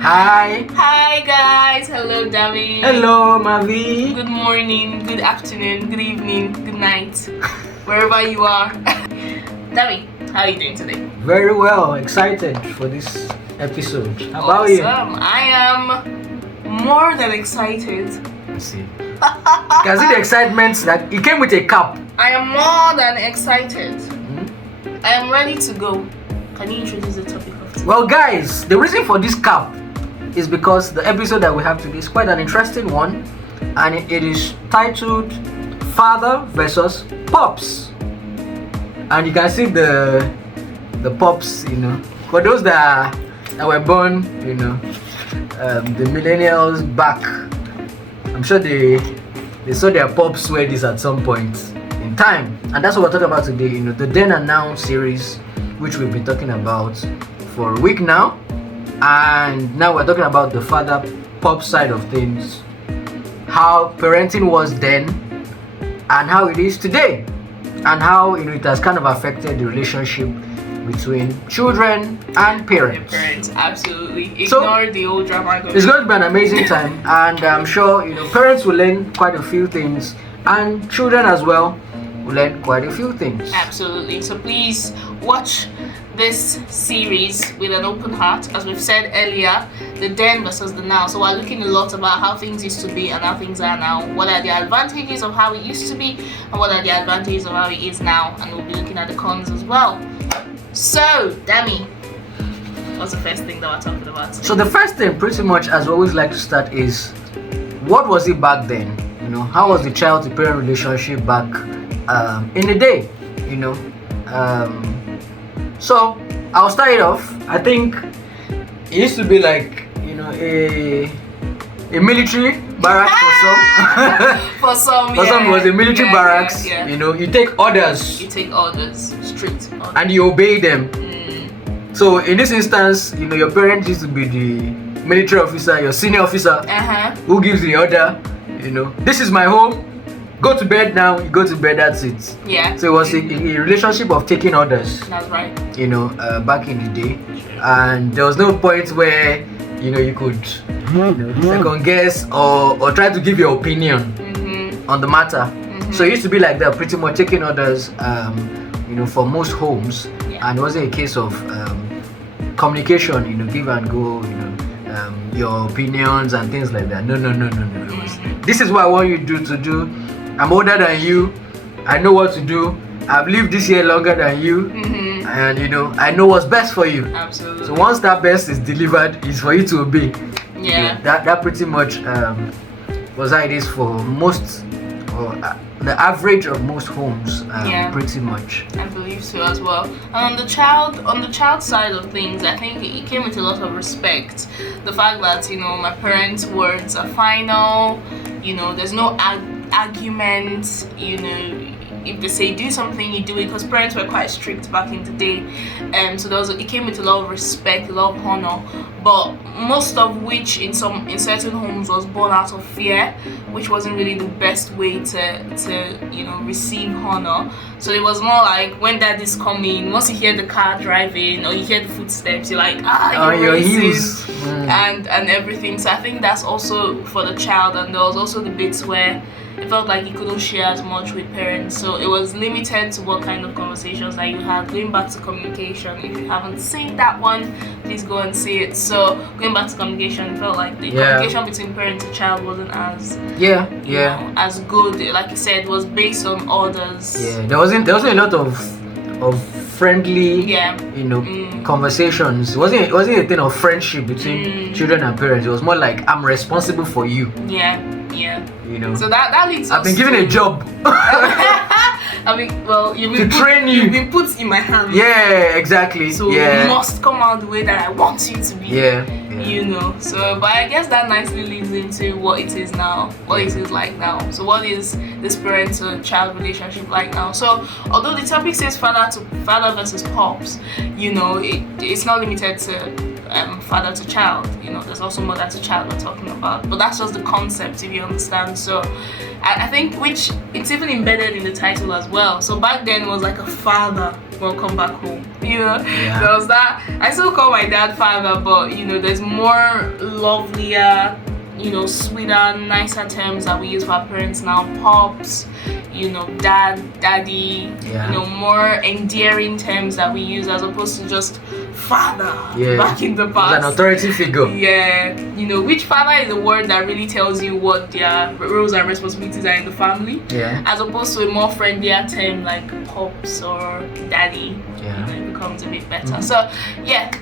Hi. Hi guys. Hello, Dami. Hello, Mavi. Good morning, good afternoon, good evening, good night, wherever you are. Dami, how are you doing today? Very well. Excited for this episode. How about Awesome. you? I am more than excited. You see. You can see the excitement that it came with a cap. I am more than excited. I am ready to go. Can you introduce the topic of today? Well, guys, the reason for this cap is because the episode that we have today is quite an interesting one, and it is titled Father versus Pops. And you can see the pops, for those that were born, the millennials back. I'm sure they saw their pops wear this at some point in time, and that's what we're talking about today. The Then and Now series, which we've been talking about for a week now, and now we're talking about the father pop side of things, how parenting was then and how it is today, and how it has kind of affected the relationship between children and parents. Parents, absolutely. Ignore the old drama. It's going to be an amazing time, and I'm sure parents will learn quite a few things, and children as well will learn quite a few things. Absolutely. So please watch this series with an open heart. As we've said earlier, the then versus the now. So we're looking a lot about how things used to be and how things are now. What are the advantages of how it used to be, and what are the advantages of how it is now? And we'll be looking at the cons as well. So, Dami, what's the first thing that we're talking about today? So the first thing, pretty much, as we always like to start, is what was it back then? How was the child-to-parent relationship back in the day? So I'll start it off. I think it used to be like a military barracks for some. For some, For some, it was a military barracks. Yeah. You take orders. You take orders, strict orders. And you obey them. So in this instance, your parents used to be the military officer, your senior officer, who gives the order. This is my home. Go to bed now. You go to bed. That's it. Yeah. So it was a relationship of taking orders. That's right. Back in the day, and there was no point where you could second guess or try to give your opinion on the matter. So it used to be like that, pretty much taking orders. For most homes, and it wasn't a case of communication. Give and go. Your opinions and things like that. No. This is what I want you to do. I'm older than you. I know what to do. I've lived this year longer than you, and I know what's best for you. Absolutely. So once that best is delivered, it's for you to obey. Yeah. That pretty much was how it is for most, or the average of most homes. Pretty much. I believe so as well. And on the child side of things, I think it came with a lot of respect. The fact that my parents' words are final. There's no argument. If they say do something, you do it, because parents were quite strict back in the day. So it came with a lot of respect, a lot of honor, but most of which in certain homes was born out of fear, which wasn't really the best way to receive honor. So it was more like when dad is coming, once you hear the car driving or you hear the footsteps, you're like, you're racing, and everything. So I think that's also for the child. And there was also the bits where it felt like you couldn't share as much with parents, so it was limited to what kind of conversations that you had. Going back to communication, if you haven't seen that one, please go and see it. So going back to communication, it felt like the communication between parent and child wasn't as as good. Like you said, it was based on orders. There wasn't a lot of friendly conversations. It wasn't a thing of friendship between children and parents. It was more like, I'm responsible for you. So that leads I've been given a job. You've been put in my hands. Yeah, exactly. So you must come out the way that I want you to be. So, but I guess that nicely leads into what it is now, what it is like now. So what is this parent to child relationship like now? So although the topic says father versus pops, it's not limited to father to child. There's also mother to child we're talking about, but that's just the concept, if you understand. So I think, which it's even embedded in the title as well. So back then it was like a father, welcome back home. There was that. I still call my dad father, but there's more lovelier, sweeter, nicer terms that we use for our parents now. Pops, dad, daddy, more endearing terms that we use as opposed to just father back in the past. It's an authority figure. Yeah. Which father is a word that really tells you what their roles and responsibilities are in the family. Yeah. As opposed to a more friendlier term like pops or daddy. Yeah. It becomes a bit better. So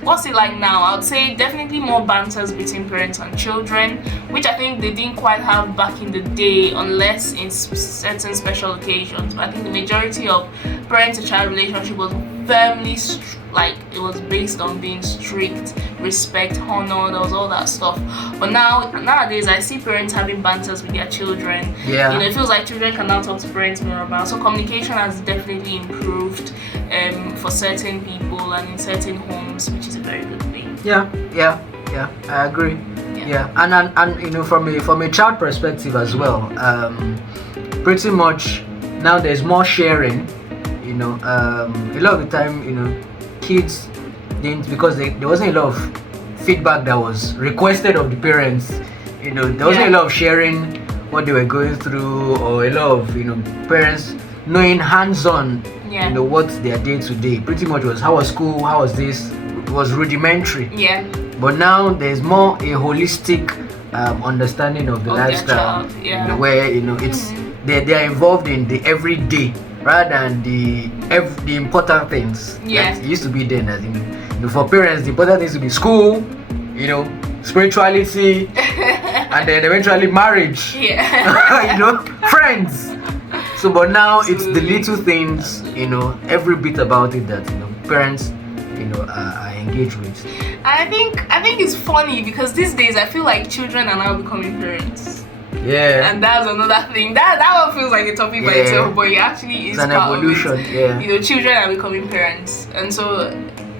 what's it like now? I would say definitely more banters between parents and children, which I think they didn't quite have back in the day, unless in certain special occasions. But I think the majority of parent to child relationship was firmly it was based on being strict, respect, honor. There was all that stuff. But nowadays I see parents having banters with their children. It feels like children can now talk to parents more about. So communication has definitely improved for certain people and in certain homes, which is a very good thing. Yeah, I agree. Yeah. And from a child perspective as well, pretty much now there's more sharing. A lot of the time, kids didn't, because there wasn't a lot of feedback that was requested of the parents. There wasn't a lot of sharing what they were going through, or a lot of parents knowing hands-on what their day to day pretty much was. How was school? How was this? It was rudimentary. But now there's more a holistic understanding of the lifestyle, where it's they are involved in the everyday rather than the important things. That used to be then. For parents, the important things to be school, spirituality, and then eventually marriage. Friends. So, but now it's the little things, every bit about it that parents, are engaged with. I think it's funny because these days I feel like children are now becoming parents. Yeah. And that's another thing. That one feels like a topic by itself, but it actually is an evolution. Children are becoming parents, and so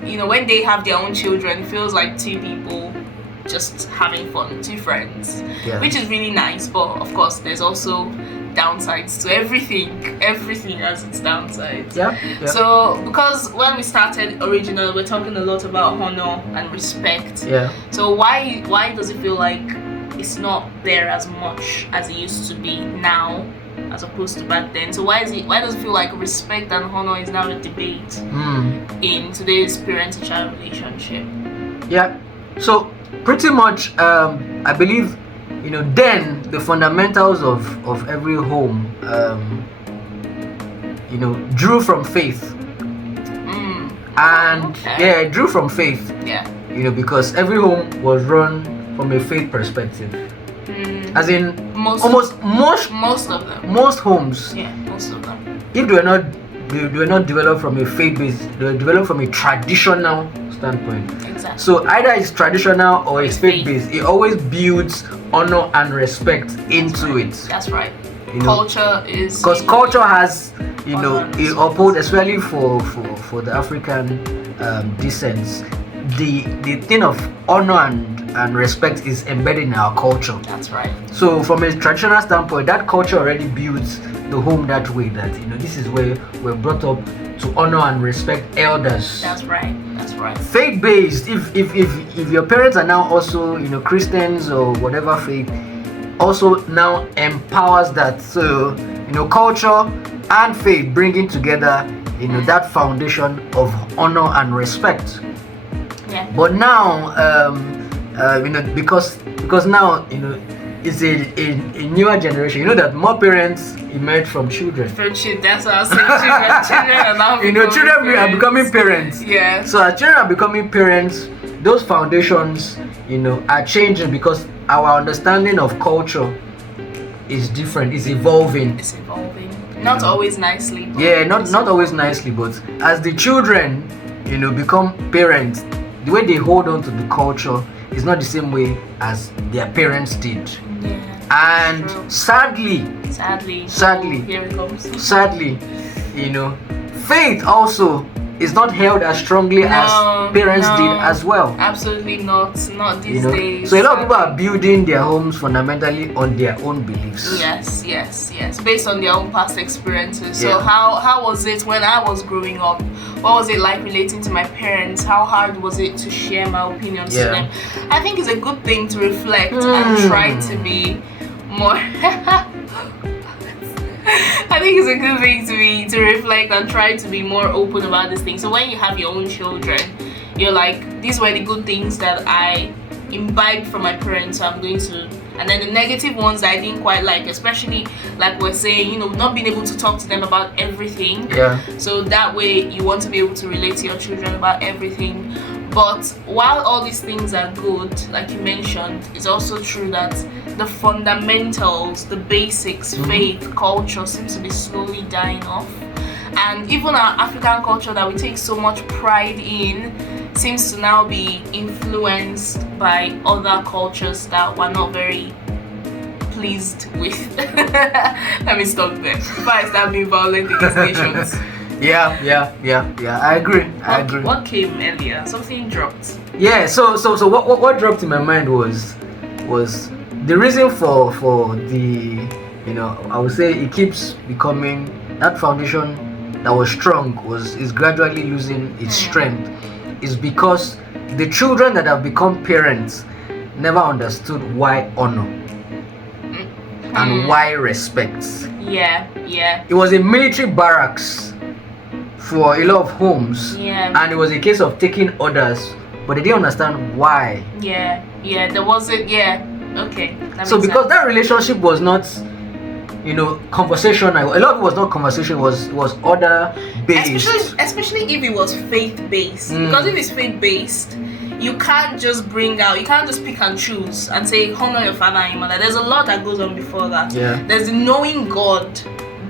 when they have their own children, it feels like two people just having fun, two friends, which is really nice. But of course, there's also downsides to everything. Everything has its downsides. So because when we started originally, we're talking a lot about honor and respect. So why does it feel like it's not there as much as it used to be now as opposed to back then? So why does it feel like respect and honor is now a debate in today's parent-to-child relationship? So pretty much I believe then the fundamentals of every home drew from faith. It drew from faith. Because every home was run from a faith perspective. As in most of them. Most homes. Most of them. If they were not developed from a faith base, they were developed from a traditional standpoint. Exactly. So either it's traditional or it's faith based. It always builds honor and respect into it. That's right. Culture is, because culture has it upholds, especially for the African descents, the thing of honor and respect is embedded in our culture. That's right. So from a traditional standpoint, that culture already builds the home that way, that this is where we're brought up to honor and respect elders. That's right. Faith based, if your parents are now also Christians or whatever faith, also now empowers that. So culture and faith bringing together that foundation of honor and respect. But now because now it's a newer generation. That more parents emerge from children. That's what I was saying. Children are now children are becoming parents. So as children are becoming parents, those foundations are changing, because our understanding of culture is different. It's evolving. Not always nicely. Not always nicely, but as the children become parents, the way they hold on to the culture is not the same way as their parents did. And true. sadly, here it comes. faith also is not held as strongly as parents did as well. Absolutely not these days. So a lot of people are building their homes fundamentally on their own beliefs. Yes, based on their own past experiences. So how was it when I was growing up? What was it like relating to my parents? How hard was it to share my opinions to them? I think it's a good thing to reflect and try to be more I think it's a good thing to reflect and try to be more open about this thing. So when you have your own children, you're like, these were the good things that I imbibed from my parents, so I'm going to, and then the negative ones that I didn't quite like, especially like we're saying, not being able to talk to them about everything. So that way you want to be able to relate to your children about everything. But while all these things are good, like you mentioned, it's also true that the fundamentals, the basics, faith, culture seems to be slowly dying off. And even our African culture that we take so much pride in seems to now be influenced by other cultures that we're not very pleased with. Let me stop there before I start being violent against nations. Yeah. I agree. What came earlier? Something dropped. Yeah. So what dropped in my mind was the reason for the I would say it keeps becoming that foundation that was strong is gradually losing its strength is because the children that have become parents never understood why honor and why respect. Yeah. It was a military barracks for a lot of homes, and it was a case of taking orders, but they didn't understand why. There wasn't. Okay. So because that relationship was not, conversational. A lot of it was not conversation. Was order based. Especially if it was faith based. Because if it's faith based, you can't just pick and choose and say honor your father and your mother. There's a lot that goes on before that. There's the knowing God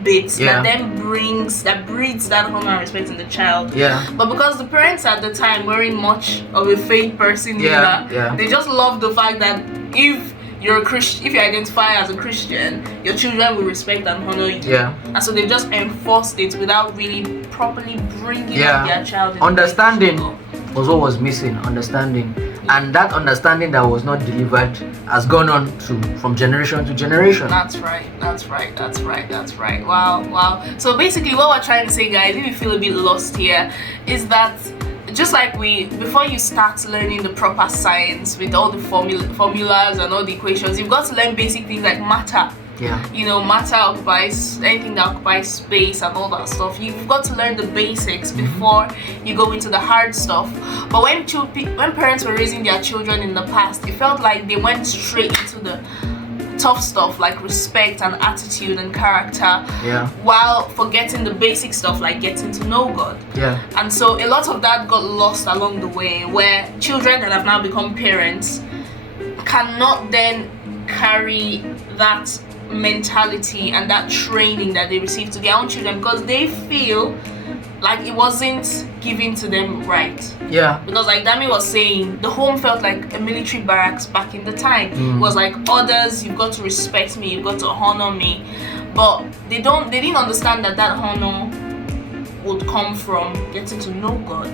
bits that then breeds that honor and respect in the child. But because the parents at the time weren't much of a faith person either, they just love the fact that if you're a Christian, if you identify as a Christian, your children will respect and honor you. And so they just enforced it without really properly bringing up their child. Understanding was what was missing. Understanding. And that understanding that was not delivered has gone on from generation to generation. That's right. Wow. So basically what we're trying to say, guys, if you feel a bit lost here, is that just like before you start learning the proper science with all the formulas and all the equations, you've got to learn basic things like matter. Matter occupies anything that occupies space and all that stuff. You've got to learn the basics before you go into the hard stuff. But when parents were raising their children in the past, it felt like they went straight into the tough stuff like respect and attitude and character, while forgetting the basic stuff like getting to know God. And so a lot of that got lost along the way, where children that have now become parents cannot then carry that mentality and that training that they received to their own children, because they feel like it wasn't given to them right. Because like Dami was saying, the home felt like a military barracks back in the time. It was like orders, you've got to respect me, you've got to honor me. But they didn't understand that honor would come from getting to know God.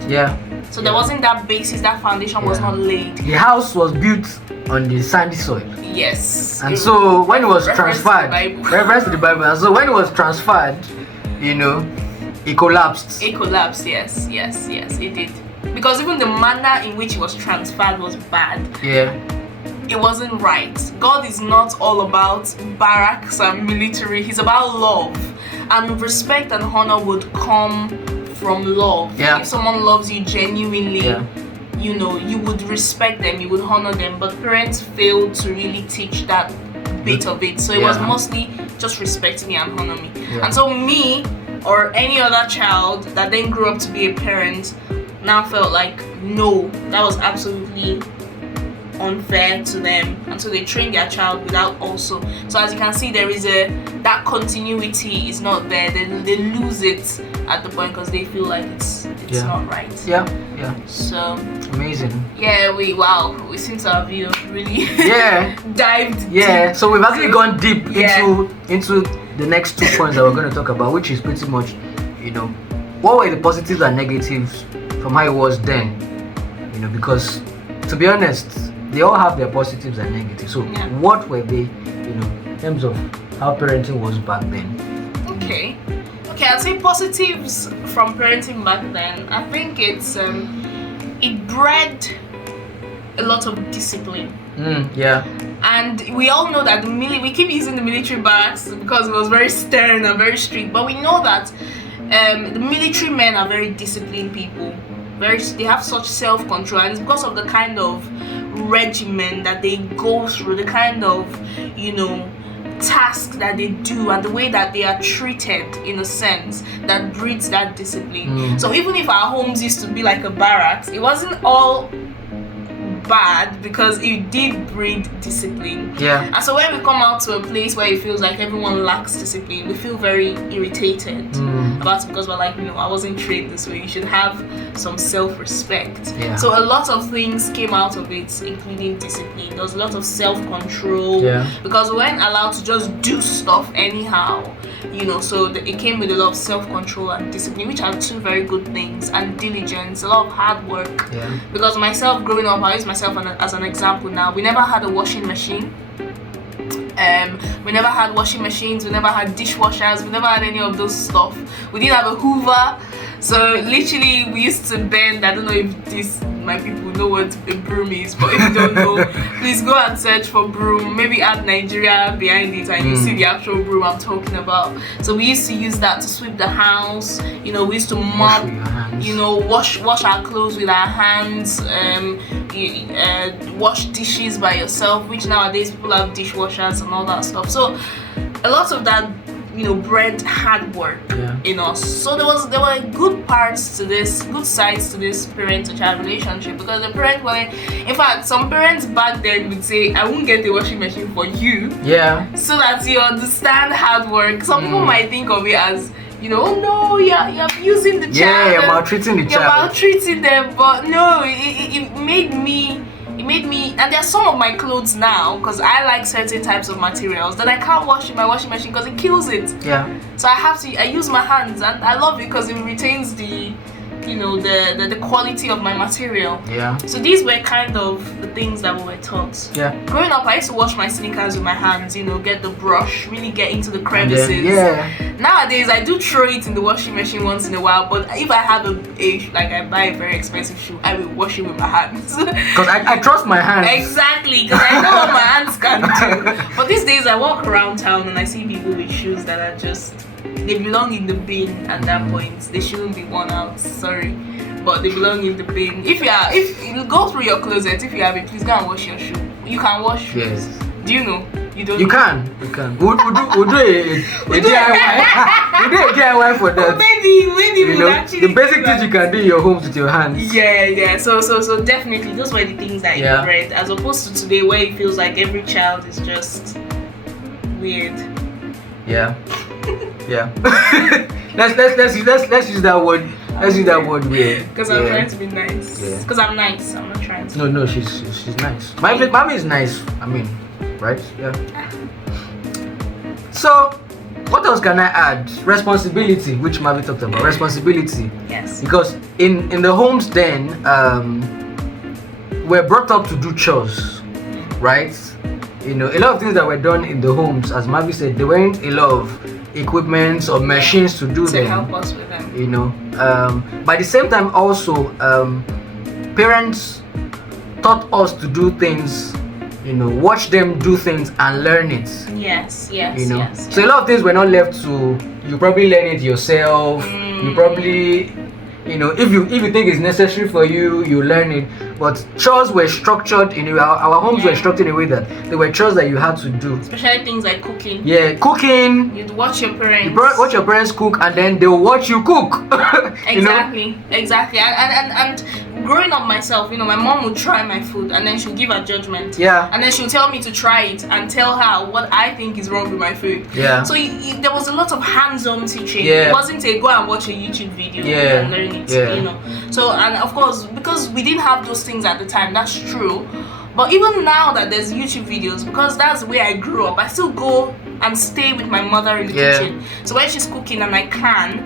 So there wasn't that basis, that foundation was not laid. The house was built on the sandy soil. Yes. And so when it was transferred, reference to the Bible, and so when it was transferred, it collapsed. Yes, it did. Because even the manner in which it was transferred was bad. It wasn't right. God is not all about barracks and military. He's about love. And respect and honor would come from love. If someone loves you genuinely, you would respect them, you would honor them. But parents failed to really teach that bit of it. So it was mostly just respect me and honor me. And so me, or any other child that then grew up to be a parent, now felt like, no, that was absolutely unfair to them, and so they train their child without also. So as you can see, there is that continuity is not there. They lose it at the point because they feel like it's not right. So amazing. We seem to have really dived deep. So we've actually gone deep into the next 2 points that we're going to talk about, which is pretty much what were the positives and negatives from how it was then? Because to be honest, they all have their positives and negatives. So what were they, in terms of how parenting was back then? Okay, I'd say positives from parenting back then. I think it bred a lot of discipline. And we all know that we keep using the military barracks because it was very stern and very strict, but we know that the military men are very disciplined people. They have such self-control, and it's because of the kind of regimen that they go through, the kind of tasks that they do, and the way that they are treated, in a sense, that breeds that discipline. So even if our homes used to be like a barracks, it wasn't all bad because it did breed discipline. And so when we come out to a place where it feels like everyone lacks discipline, we feel very irritated about it, because we're like, I wasn't trained this way. You should have some self-respect. So a lot of things came out of it, including discipline. There was a lot of self-control, because we weren't allowed to just do stuff anyhow. So it came with a lot of self-control and discipline, which are two very good things, and diligence, a lot of hard work. Because myself, growing up, I use myself as an example now. We never had a washing machine. We never had washing machines. We never had dishwashers. We never had any of those stuff. We didn't have a Hoover. So literally, we used to bend. I don't know if my people know what a broom is, but if you don't know, please go and search for broom. Maybe add Nigeria behind it, and you see the actual broom I'm talking about. So we used to use that to sweep the house. We used to mop. Wash our clothes with our hands. Wash dishes by yourself, which nowadays people have dishwashers and all that stuff. So a lot of that bred hard work in us. So there were good parts to this, good sides to this parent to child relationship, because the parent in fact, some parents back then would say, I won't get a washing machine for you, so that you understand hard work. Some people might think of it as, oh no, you're abusing the child, you're maltreating the child, you're maltreating them. But no, it made me, and there's some of my clothes now, because I like certain types of materials that I can't wash in my washing machine because it kills it. So I use my hands, and I love it because it retains the quality of my material. So these were kind of the things that we were taught. Growing up, I used to wash my sneakers with my hands, get the brush, really get into the crevices. Nowadays, I do throw it in the washing machine once in a while, but if I have I buy a very expensive shoe, I will wash it with my hands. Because I trust my hands. Exactly, because I know what my hands can do. But these days, I walk around town and I see people with shoes that are just, they belong in the bin at that point. They shouldn't be worn out, sorry, but they belong in the bin. If you go through your closet, if you have it, please go and wash your shoe. You can wash shoes. Do you know? You don't. You can. We'll do a DIY. We'll do a DIY for that. Maybe we'll actually. The basic things you can do in your homes with your hands. So definitely, those were the things that you read, as opposed to today, where it feels like every child is just weird. Let's use that word. Let's use that word weird. Because I'm trying to be nice. Because I'm nice. I'm not trying to. No, she's nice. Mommy is nice. I mean, right? So, what else can I add? Responsibility, which Mavi talked about. Responsibility. Yes. Because in the homes then, we're brought up to do chores, right? A lot of things that were done in the homes, as Mavi said, there weren't a lot of equipment or machines to do them. To help us with them. But at the same time also, parents taught us to do things, watch them do things and learn it. Yes. So a lot of things were not left to, you probably learn it yourself. You probably, if you think it's necessary for you, you learn it. But chores were structured our homes were structured in a way that there were chores that you had to do. Especially things like cooking. Cooking. You'd watch your parents. You watch your parents cook, and then they'll watch you cook. Exactly. And growing up myself, my mom would try my food, and then she'll give her judgment. And then she'll tell me to try it and tell her what I think is wrong with my food. So there was a lot of hands-on teaching. It wasn't a go and watch a YouTube video and learn it. So, and of course, because we didn't have those things at the time, that's true. But even now that there's YouTube videos, because that's where I grew up, I still go and stay with my mother in the kitchen. So when she's cooking and I can,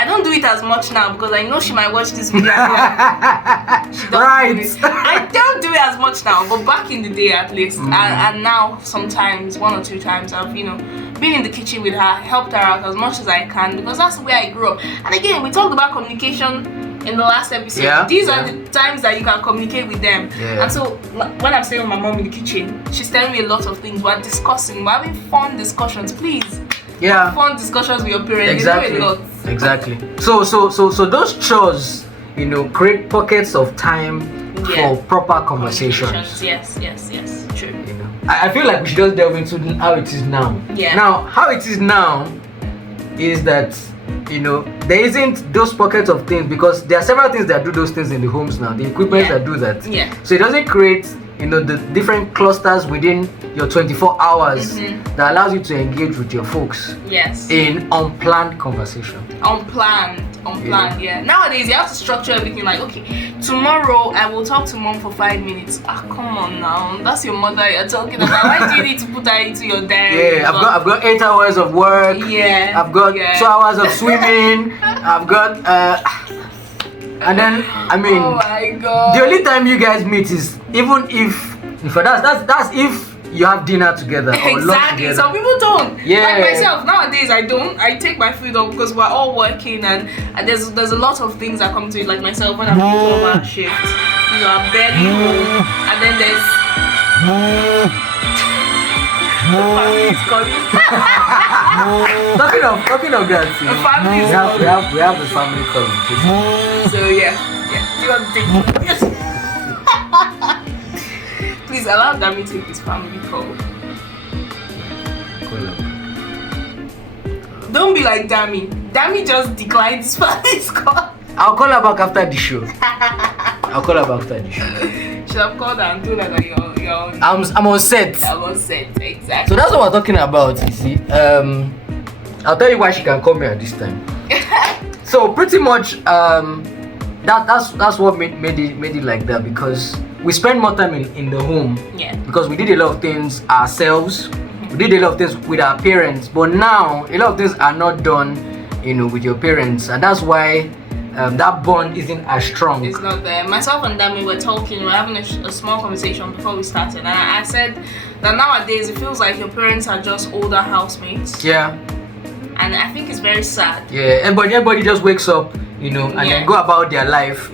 I don't do it as much now because I know she might watch this video. She doesn't Right. do it. I don't do it as much now, but back in the day at least, and now sometimes 1 or 2 times I've been in the kitchen with her, helped her out as much as I can because that's where I grew up. And again, we talked about communication in the last episode. Yeah, These are the times that you can communicate with them. Yeah. And so when I'm staying with my mom in the kitchen, she's telling me a lot of things. We're discussing, we're having fun discussions. Please, have fun discussions with your parents. Exactly. They know a lot. Exactly. So those chores, create pockets of time for proper conversations. Yes, true. I feel like we should just delve into how it is now. Yeah. Now, how it is now is that there isn't those pockets of things because there are several things that do those things in the homes now. The equipment that do that. Yeah. So it doesn't create the different clusters within your 24 hours that allows you to engage with your folks. Yes. In unplanned conversation. Unplanned. Yeah. Nowadays you have to structure everything like, okay, tomorrow I will talk to mom for 5 minutes. Come on now, that's your mother you're talking about. Why do you need to put that into your diary? Yeah, I've got 8 hours of work. Yeah. I've got 2 hours of swimming. I've got and then oh my god. the only time you guys meet is even if that's if you have dinner together or lunch Exactly. together. Some people don't. Yeah. Like myself, nowadays I don't. I take my food off because we're all working and there's a lot of things that come to it. Like myself, when I'm doing over shift, I'm barely home, and then there's the family is calling. talking of that, The family is calling. we have the family calling. So yeah. Do you want to take? Yes. Please allow Dami to take his family call. Don't be like Dami. Dami just declined his family's call. I'll call her back after the show. Should have called her and told her that you're on. I'm on set. I'm on set, exactly. So that's what we're talking about, you see. I'll tell you why she can come here this time. So pretty much that's what made it like that, because we spend more time in the home. Yeah. Because we did a lot of things ourselves. We did a lot of things with our parents, but now a lot of things are not done, with your parents, and that's why that bond isn't as strong. It's not there. Myself and Dami were talking. We're having a small conversation before we started, and I said that nowadays it feels like your parents are just older housemates. Yeah. And I think it's very sad. Yeah. Everybody just wakes up, and then go about their life.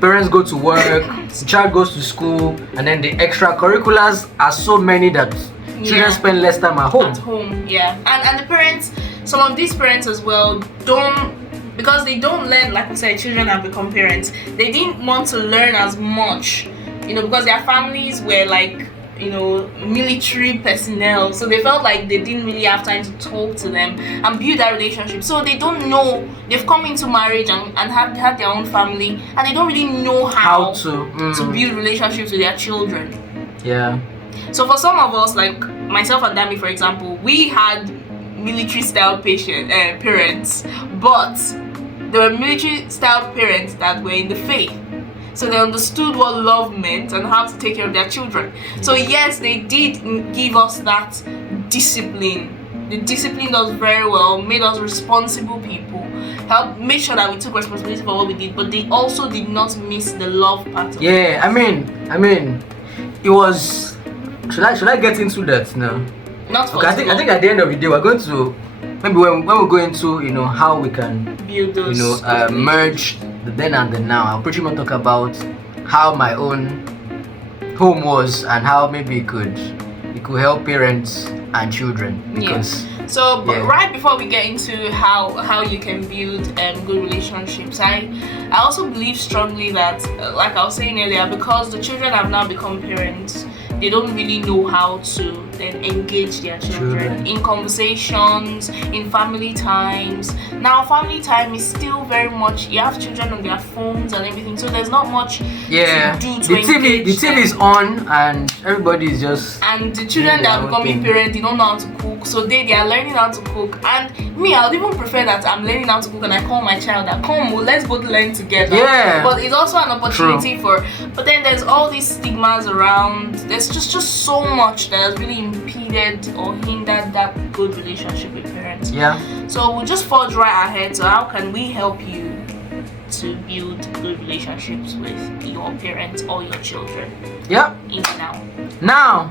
Parents go to work, the child goes to school, and then the extracurriculars are so many that children spend less time at home. At home, yeah. And the parents, some of these parents as well, because they don't learn, like we said, children have become parents. They didn't want to learn as much, because their families were like, military personnel. So they felt like they didn't really have time to talk to them and build that relationship. So they don't know, they've come into marriage and have their own family, and they don't really know how to build relationships with their children. Yeah. So for some of us, like myself and Dami, for example, we had military style parents, but there were military style parents that were in the faith. So they understood what love meant and how to take care of their children. So yes, they did give us that discipline. They disciplined us very well, made us responsible people, made sure that we took responsibility for what we did, but they also did not miss the love part of it. Yeah, I mean, it was. Should I get into that now? Not for okay, I think at the end of the day we're going to maybe when we go into how we can build those merge the then and the now. I'll pretty much talk about how my own home was and how maybe it could help parents and children, because So right before we get into how you can build good relationships, I also believe strongly that like I was saying earlier, because the children have now become parents, they don't really know how to then engage their children in conversations, in family times. Now family time is still very much, you have children on their phones and everything, so there's not much to do to engage the TV is on and everybody is just, and the children that are becoming parents, they don't know how to cook, so they are learning how to cook. And me, I would even prefer that I'm learning how to cook and I call my child that let's both learn together. But it's also an opportunity but then there's all these stigmas around. There's just so much that has really impeded or hindered that good relationship with parents. parent. Yeah. So we'll just forge right ahead. So how can we help you to build good relationships with your parents or your children? Yeah. In Now.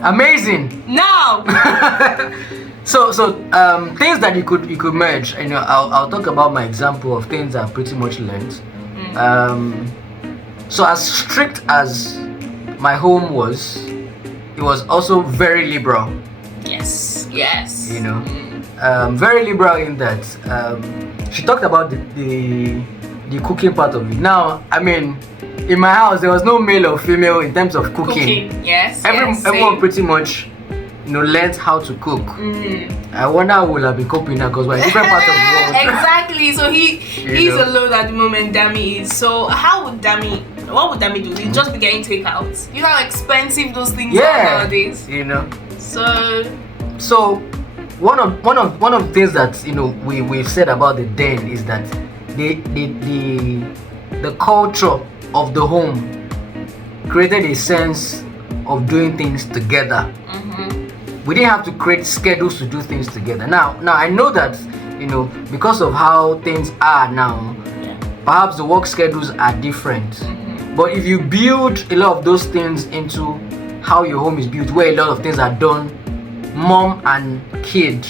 Amazing. Now. So things that you could merge. I'll talk about my example of things I pretty much learned. So as strict as my home was, it was also very liberal. Yes. Very liberal in that she talked about the cooking part of it. Now, I mean, in my house there was no male or female in terms of cooking. Yes. Everyone pretty much learned how to cook. I wonder how we'll have been coping now because we're in different parts of the world. Exactly. So he's alone at the moment. Dammy is. So what would Dammy do? He'd just be getting takeouts. You know how expensive those things are nowadays. So one of the things that we've said about the den is that the culture of the home created a sense of doing things together. We didn't have to create schedules to do things together. Now I know that because of how things are now, perhaps the work schedules are different. But if you build a lot of those things into how your home is built, where a lot of things are done, mom and kid,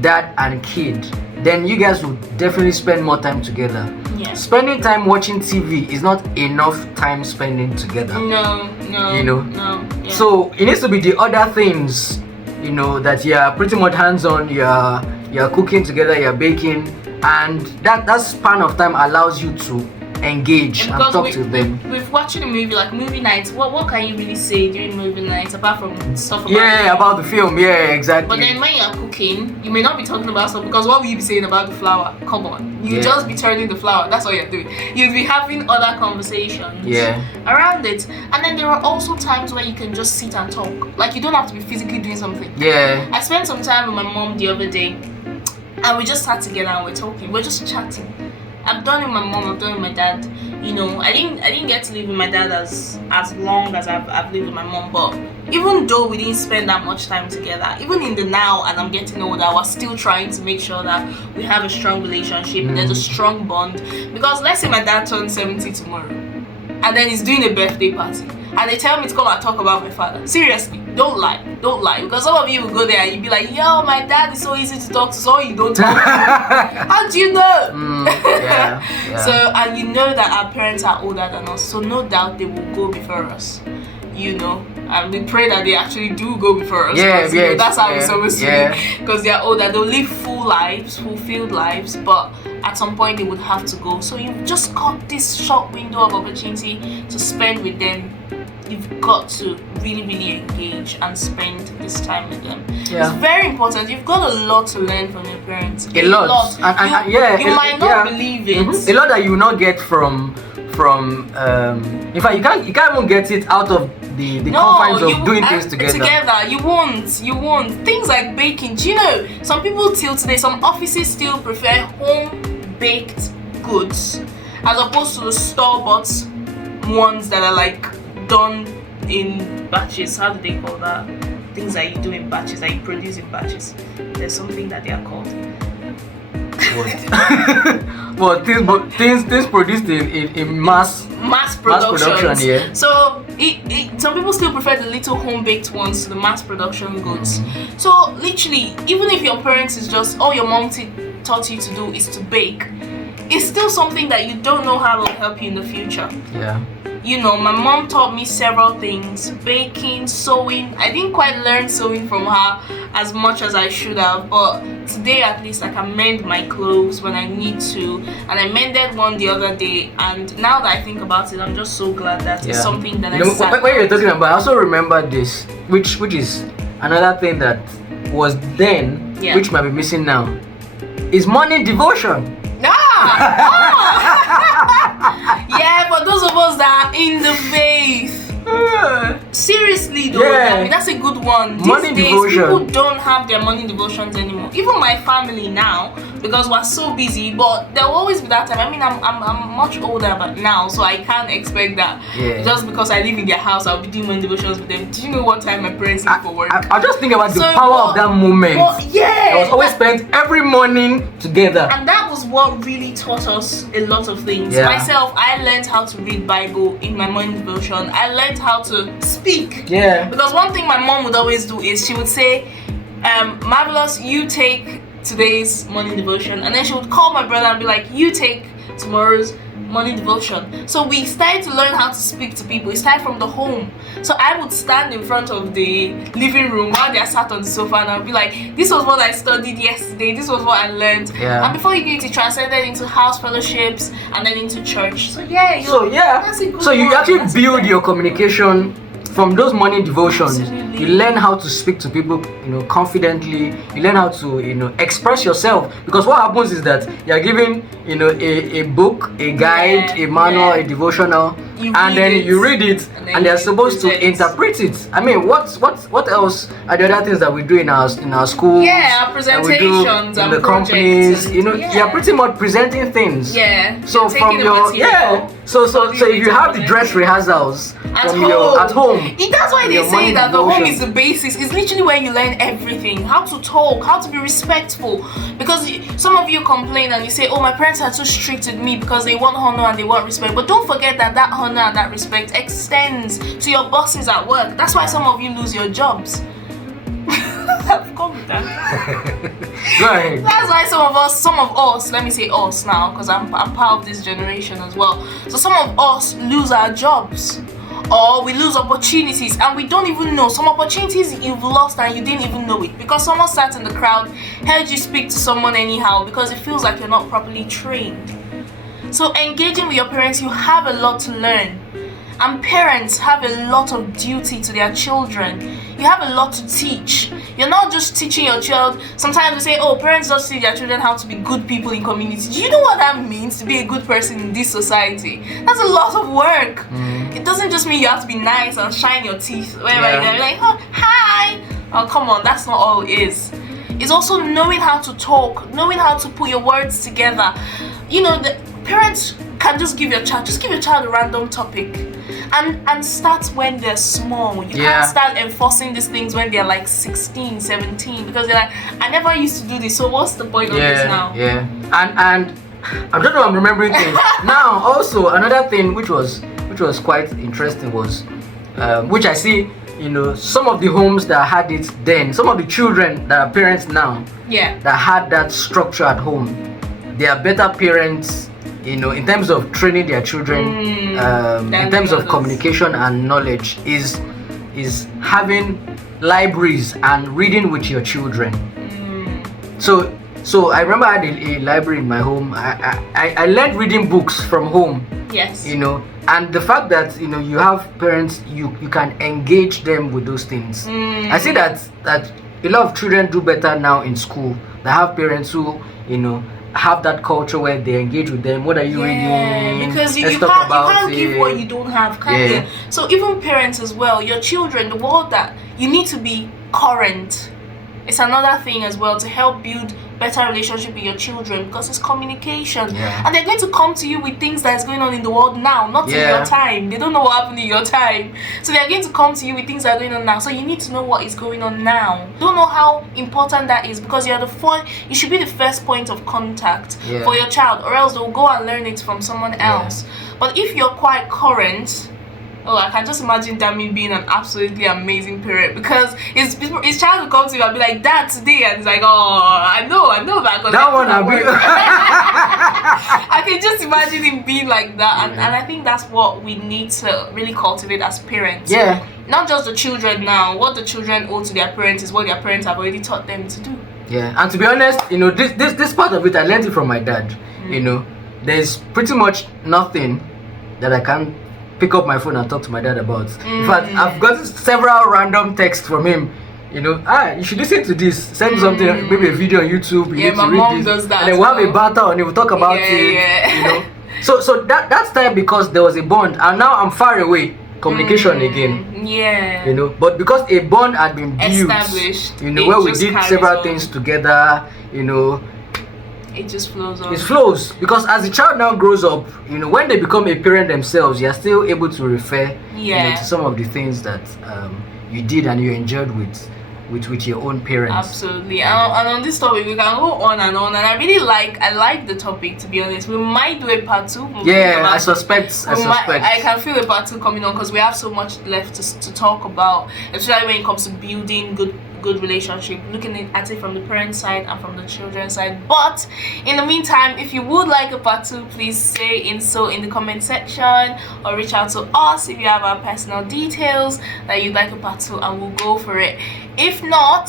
dad and kid, then you guys will definitely spend more time together. Yeah. Spending time watching TV is not enough time spending together. No. Yeah. So it needs to be the other things, that you're pretty much hands-on, you're cooking together, you're baking, and that span of time allows you to engage and talk to them. With watching a movie, like movie nights, what can you really say during movie nights apart from stuff about the film? Yeah, exactly. But then when you're cooking, you may not be talking about stuff, because what will you be saying about the flour? Come on, you just be turning the flour. That's what you're doing. You'll be having other conversations around it. And then there are also times where you can just sit and talk. Like you don't have to be physically doing something. Yeah. I spent some time with my mom the other day, and we just sat together and we're talking. We're just chatting. I've done it with my mom, I've done it with my dad. I didn't get to live with my dad as long as I've lived with my mom, but even though we didn't spend that much time together, even in the now and I'm getting older, we're still trying to make sure that we have a strong relationship, there's a strong bond. Because let's say my dad turns 70 tomorrow, and then he's doing a birthday party, and they tell me to come and talk about my father. Seriously, don't lie, because some of you will go there and you'll be like, yo, my dad is so easy to talk to, so you don't talk to him. How do you know? So, and you know that our parents are older than us, so no doubt they will go before us, and we pray that they actually do go before us. That's how it's supposed to be, because they're older. They'll live full lives, fulfilled lives, but at some point they would have to go. So you've just got this short window of opportunity to spend with them. You've got to really, really engage and spend this time with them. It's very important. You've got a lot to learn from your parents. A lot. You might not believe it. A lot that you will not get from in fact you can't even get it out of the confines of doing things together. You won't. Things like baking. Do you know, some people till today, some offices still prefer home baked goods as opposed to the store-bought ones that are like done in batches. How do they call that? Things that you do in batches, that you produce in batches. There's something that they are called. Well, things produced in mass production. So some people still prefer the little home baked ones to the mass production goods. So literally, even if your parents is just all your mom taught you to do is to bake, it's still something that you don't know how will help you in the future. My mom taught me several things: baking, sewing. I didn't quite learn sewing from her as much as I should have, but today at least I can mend my clothes when I need to, and I mended one the other day, and now that I think about it, I'm just so glad that it's something that when you're talking about, I also remember this, which is another thing that was then, which might be missing now, is morning devotion. For those of us that are in the faith. Seriously though, that's a good one. These days, people don't have their morning devotions anymore. Even my family now, because we're so busy. But there will always be that time. I mean, I'm much older but now, so I can't expect that just because I live in their house I'll be doing my devotions with them. Do you know what time my parents leave for work? I just think about the power of that moment. Yeah, I was always spent every morning together, and that was what really taught us a lot of things. Myself, I learned how to read Bible in my morning devotion. I learned how to speak. Because one thing my mom would always do is she would say, Marvelous, you take today's morning devotion, and then she would call my brother and be like, you take tomorrow's morning devotion. So we started to learn how to speak to people. We started from the home. So I would stand in front of the living room while they are sat on the sofa, and I'll be like, this was what I studied yesterday, this was what I learned. And before you get it, transcended into house fellowships and then into church. So that's a good so you one. actually build your communication from those morning devotions. Absolutely. You learn how to speak to people, confidently. You learn how to, express yourself. Because what happens is that you're given, a book, a guide, a manual, a devotional, and then you read it, and they're supposed to interpret it. I mean, what else are the other things that we do in our school? Our presentations in the companies. You're pretty much presenting things. So from your so if you have the dress rehearsals at home. That's why they say that the home is the basis. It's literally where you learn everything. How to talk, how to be respectful. Because some of you complain and you say, oh, my parents are too strict with me because they want honor and they want respect. But don't forget that honor and that respect extends to your bosses at work. That's why some of you lose your jobs. I've come with that. Go ahead. That's why some of us, let me say us now, because I'm part of this generation as well. So some of us lose our jobs, or we lose opportunities, and we don't even know. Some opportunities you've lost and you didn't even know it because someone sat in the crowd, heard you speak to someone anyhow because it feels like you're not properly trained. So engaging with your parents, you have a lot to learn. And parents have a lot of duty to their children. You have a lot to teach. You're not just teaching your child. Sometimes we say, oh, parents just teach their children how to be good people in community. Do you know what that means, to be a good person in this society? That's a lot of work. It doesn't just mean you have to be nice and shine your teeth. Wherever you're like, oh, hi. Oh, come on, that's not all it is. It's also knowing how to talk, knowing how to put your words together. The parents can just give your child a random topic. And start when they're small. You can't start enforcing these things when they're like 16, 17, because they're like, I never used to do this, so what's the point of this now? And I don't know, I'm remembering things. Now also another thing which was quite interesting was which I see, some of the homes that had it then, some of the children that are parents now that had that structure at home, they are better parents, in terms of training their children, in terms of communication and knowledge, is having libraries and reading with your children. So I remember I had a library in my home. I learned reading books from home. Yes. And the fact that you have parents, you can engage them with those things. I see that a lot of children do better now in school. They have parents who have that culture where they engage with them. What are you reading? Because you can't give what you don't have, can you? So even parents as well, your children, the world that you need to be current. It's another thing as well to help build better relationship with your children, because it's communication. And they're going to come to you with things that's going on in the world now, not in your time. They don't know what happened in your time. So they're going to come to you with things that are going on now. So you need to know what is going on now. Don't know how important that is, because you should be the first point of contact for your child, or else they'll go and learn it from someone else. But if you're quite current, I can just imagine Dami being an absolutely amazing parent, because his child will come to you and be like, Dad, today, and it's like, oh, I know that. That one I'll be. I can just imagine him being like that, and I think that's what we need to really cultivate as parents. Not just the children now. What the children owe to their parents is what their parents have already taught them to do. And to be honest, this part of it, I learned it from my dad. There's pretty much nothing that I can pick up my phone and talk to my dad about. In fact, I've got several random texts from him. You should listen to this. Send something, maybe a video on YouTube. You need my to read mom this. does that. And then we'll have a battle and we'll talk about it. So that's time, because there was a bond, and now I'm far away. Communication again. But because a bond had been built, established, where we did several things together, it just flows on. It flows because as the child now grows up, when they become a parent themselves, you are still able to refer to some of the things that you did and you enjoyed with your own parents. Absolutely. And on this topic we can go on, and I like the topic, to be honest. We might do a part 2. I suspect I can feel a part 2 coming on, because we have so much left to talk about, especially when it comes to building good relationship, looking at it from the parent side and from the children's side. But in the meantime, if you would like a part 2, please say in the comment section, or reach out to us if you have our personal details that you'd like a part 2, and we'll go for it. If not,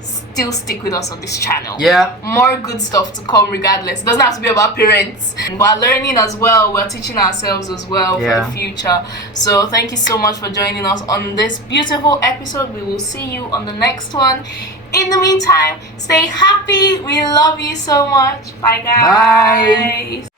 still stick with us on this channel. More good stuff to come regardless. It doesn't have to be about parents, but learning as well. We're teaching ourselves as well for the future. So thank you so much for joining us on this beautiful episode. We will see you on the next one. In the meantime, stay happy. We love you so much. Bye guys. Bye.